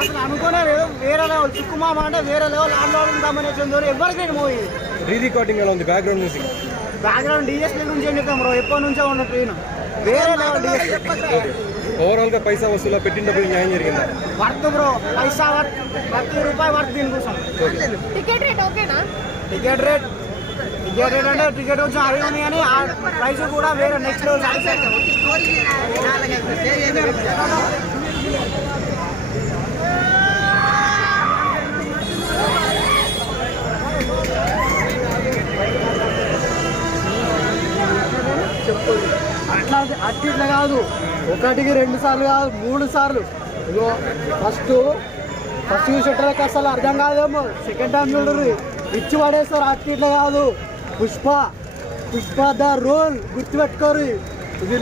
అసలు అనుకోలేదు. వేరే లెవెల్ చిక్కుమామ అంటే వేరే లెవెల్ ఆందోళన కాంబినేషన్ తో ఎవరికి నేను మూవీ. రీ రికార్డింగ్ ఎలా ఉంది? బ్యాక్గ్రౌండ్ మ్యూజిక్, బ్యాక్గ్రౌండ్ డిఎస్పీ గురించి ఏం చెప్తాం బ్రో, ఎప్పటి నుంచో ఉన్న ట్రైన్ వేరే లెవెల్ డిఎస్పీ. ఓవరాల్ గా పైసా వసూలా పెట్టిన డబ్బులు న్యాయం జరిగిందా? వర్త్ బ్రో, పైసా వర్త్, ₹1 వర్త్ దీనికోసం. టికెట్ రేట్ ఓకేనా? టికెట్ రేట్ అంటే టికెట్ కొంచెం హై ఉంది కానీ ఆ ప్రైస్ కూడా వేరే నెక్స్ట్ లెవెల్. అట్లా కాదు, 1కి 2 సార్లు కాదు 3 సార్లు. ఇగో ఫస్ట్ చూసేటోళ్ళకి అసలు అర్థం కాదేమో, సెకండ్ టైం చూడరు ఇచ్చి పడేస్తారు. అట్లా కాదు, పుష్ప ద రోల్ గుర్తుపెట్టుకోరు. ఇది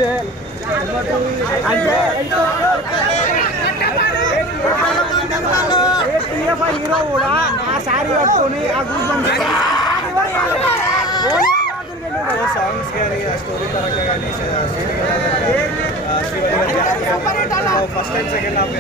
అంటే హీరో కూడా ఆ శారీ కట్టుకొని ఆ సాంగ్స్ కానీ ఆ స్టోరీ పరంగా కానీ ఫస్ట్ టైం సెకండ్ హాఫ్